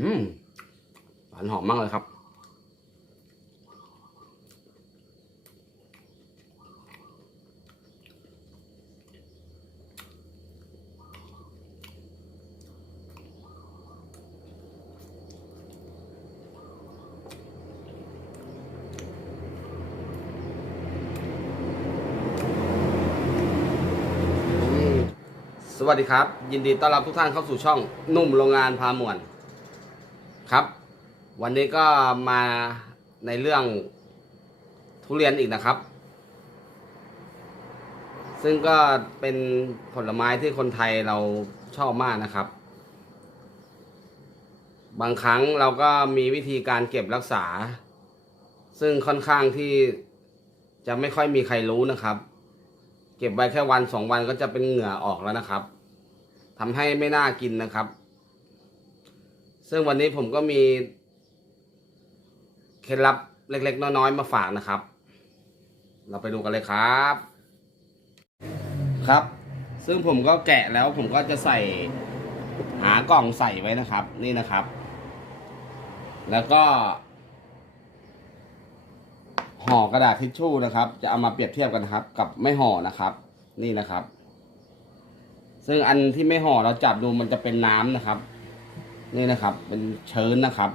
อืมหวานหอมมากเลยครับ สวัสดีครับ ยินดีต้อนรับทุกท่านเข้าสู่ช่องนุ่มโรงงานพาหมวน ครับ วันนี้ก็มาในเรื่องทุเรียนอีกนะครับ ซึ่งก็เป็นผลไม้ที่คนไทยเราชอบมากนะครับ บางครั้งเราก็มีวิธีการเก็บรักษา ซึ่งค่อนข้างที่จะไม่ค่อยมีใครรู้นะครับ เก็บไว้แค่วันสองวันก็จะเป็นเหงื่อออกแล้วนะครับทำให้ไม่น่ากินนะครับ ซึ่งวันนี้ผมก็มีเคล็ดลับเล็ก ๆ น้อยๆมาฝากนะครับ เราไปดูกันเลยครับ ครับ ซึ่งผมก็แกะแล้วผมก็จะใส่หากล่องใส่ไว้นะครับ นี่นะครับ แล้วก็ห่อกระดาษทิชชู่นะครับ จะเอามาเปรียบเทียบกันนะครับ กับไม่ห่อนะครับ นี่นะครับ ซึ่งอันที่ไม่ห่อเราจับดูมันจะเป็นน้ำนะครับ นี่นะครับ เป็นเชิญนะครับ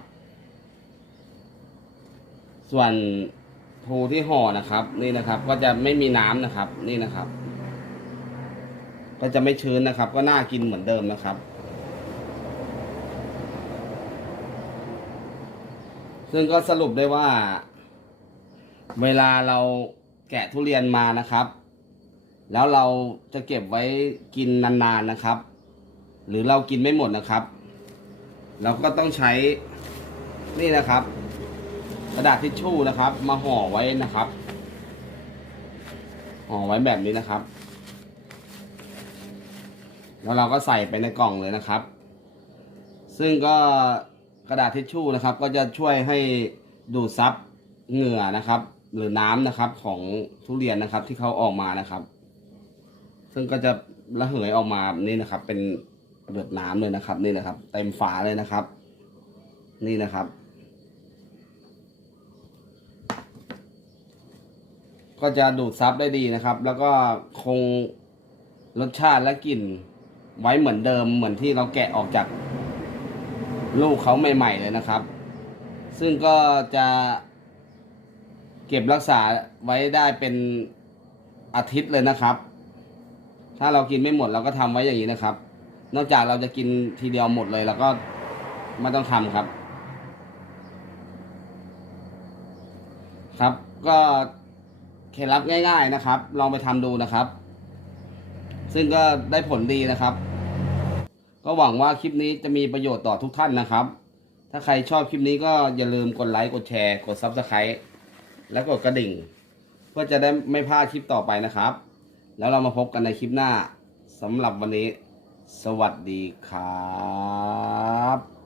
ส่วนภูที่ห่อนะครับ นี่นะครับ ก็จะไม่มีน้ำนะครับ นี่นะครับ ก็จะไม่ชื้นนะครับ ก็น่ากินเหมือนเดิมนะครับ ซึ่งก็สรุปได้ว่า เวลาเราแกะทุเรียนมานะครับ แล้วเราจะเก็บไว้กินนานๆนะครับ หรือเรากินไม่หมดนะครับ เราก็ต้องใช้นี่นะครับ กระดาษทิชชู่นะครับ มาห่อไว้นะครับห่อไว้แบบนี้นะครับ แล้วเราก็ใส่ไปในกล่องเลยนะครับ ซึ่งก็กระดาษทิชชู่นะครับ ก็จะช่วยให้ดูดซับเหงื่อนะครับ หรือน้ำนะครับของทุเรียนนะครับที่เขาออกมานะครับ ซึ่งก็จะระเหยออกมาแบบนี่นะครับ เป็น เดือดน้ำเลยนะครับ นี่นะครับ เต็มฝาเลยนะครับ นี่นะครับ ก็จะดูดซับได้ดีนะครับ แล้วก็คงรสชาติและกลิ่นไว้เหมือนเดิมเหมือนที่เราแกะออกจากลูกเขาใหม่ ๆ เลยนะครับ ซึ่งก็จะเก็บรักษาไว้ได้เป็นอาทิตย์เลยนะครับ ถ้าเรากินไม่หมดเราก็ทำไว้อย่างนี้นะครับ นอกจากเราจะกินทีเดียวหมดเลยเราก็ไม่ต้องทำครับ ครับก็เคล็ดลับง่าย ๆนะครับ ลองไปทำดูนะครับ ซึ่งก็ได้ผลดีนะครับ ก็หวังว่าคลิปนี้จะมีประโยชน์ต่อทุกท่านนะครับ ถ้าใครชอบคลิปนี้ก็อย่าลืมกดไลค์กดแชร์กด Subscribe และกดกระดิ่ง เพื่อจะได้ไม่พลาดคลิปต่อไปนะครับ แล้วเรามาพบกันในคลิปหน้าสำหรับวันนี้ สวัสดีครับ